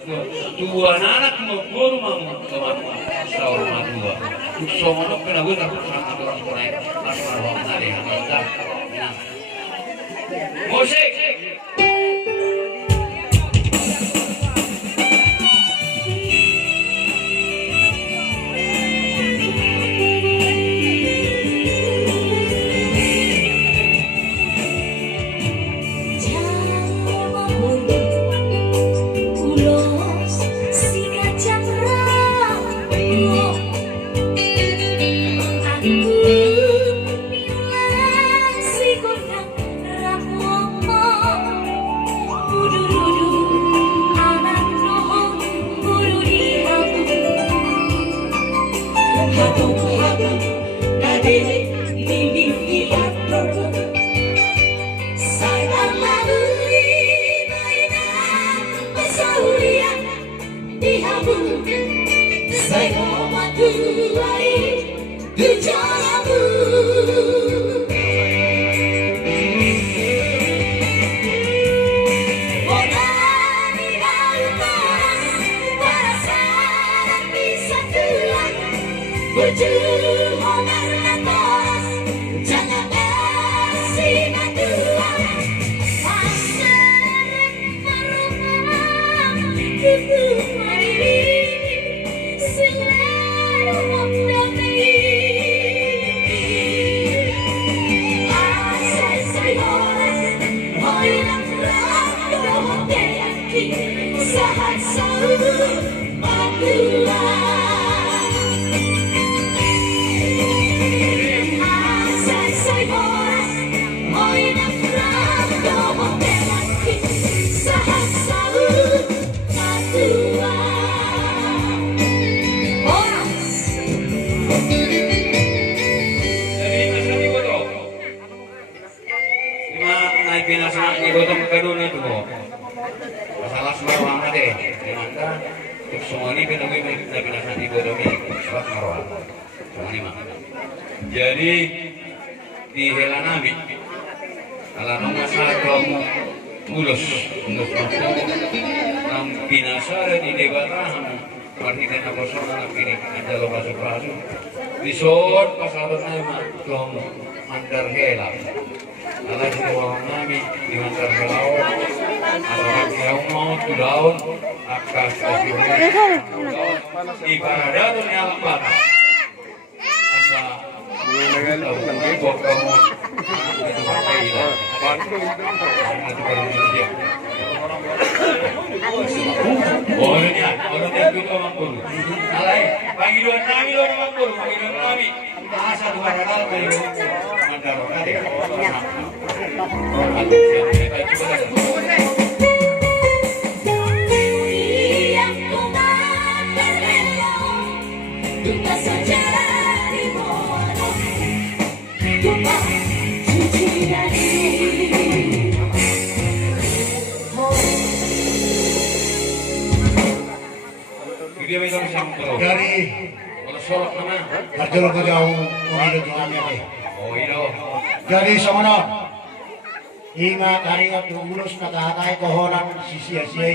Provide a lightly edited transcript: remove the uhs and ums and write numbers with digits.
Dua anak mau guru mau teman sama dua. Semua nak kena gue takut sama orang lain. Asal orang lain ada. Musik. Jadi di Helanami kalau masalah kamu mulus nang binasara di debatahan partikan apa soal kini ada lo masuk di sod pasaran nama kamu antar hela ala di bawah nami di antar helau atau yang mau tudaun akas di paradatun yang lembat asa buat kamu itu pakai ilah orang yang kita mampu alai pagi dua nami bahasa dua radal bayu mandaroka dia dari Harjolo jauh jadi samana ingat hari itu mulus kata-kata kohoran sisi-sisi